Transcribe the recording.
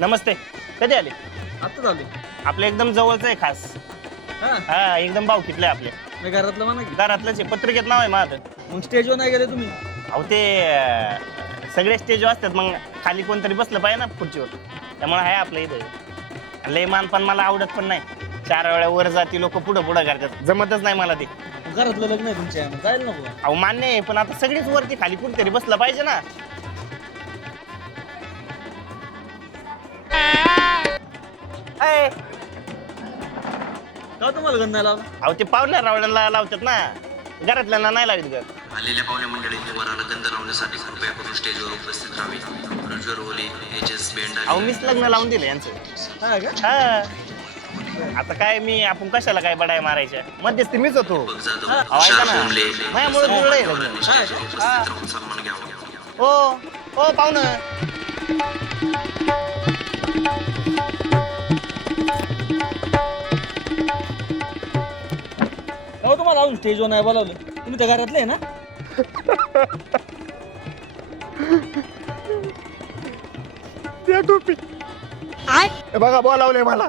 नमस्ते. कधी आले? आता झाले. आपलं एकदम जवळचं आहे खास. हा एकदम भावकीतलं आहे आपल्या. मी घरातलं म्हणा की. घरातलंच आहे. पत्रिकेत नाव आहे माझं. मग स्टेजवर नाही गेले तुम्ही? अहो ते सगळे स्टेजवर असतात, मग खाली कोणतरी बसलं पाहिजे ना खुर्चीवर. त्यामुळे आहे आपलं इथं. लय मानपान मला आवडत पण नाही. 4 वेळा वर जाती लोक पुढं पुढं करतात, जमतच नाही मला ते. घरातलं लग्न आहे तुमच्या, जायला नको? अहो मान्य आहे, पण आता सगळीच वरती खाली कुठतरी बसलं पाहिजे ना. हाय. का तुम्हाला गंध नाही लावला? अहो ते पाहुण्या रावड्याला लावतात ना, घरातल्यांना नाही लागत घर. आलेल्या पाहुण्या मंडळींनी वराला गंध लावण्यासाठी कृपया करून स्टेजवर उपस्थित राहावे. प्रज्वल ओली, एच.एस. बेंडारी. अहो मीच लग्न लावून दिलं यांचं. हा का? हा. आता काय आपण कशाला काय बडाय मारायच्या, मध्यस्थी मीच होतो. बघ जाधव, अहो, ऐका तुषार ना. बोंबले, माझ्यामुळे जुळलंय लग्न. पाहुण्यांनी स्टेजवर उपस्थित राहून सन्मान घ्यावा. हो पाहुणं. हो तुम्हाला अजून स्टेजवर नाही बोलावलं? तुम्ही तर घरातले आहे ना? टोपी बघा बोलावले मला.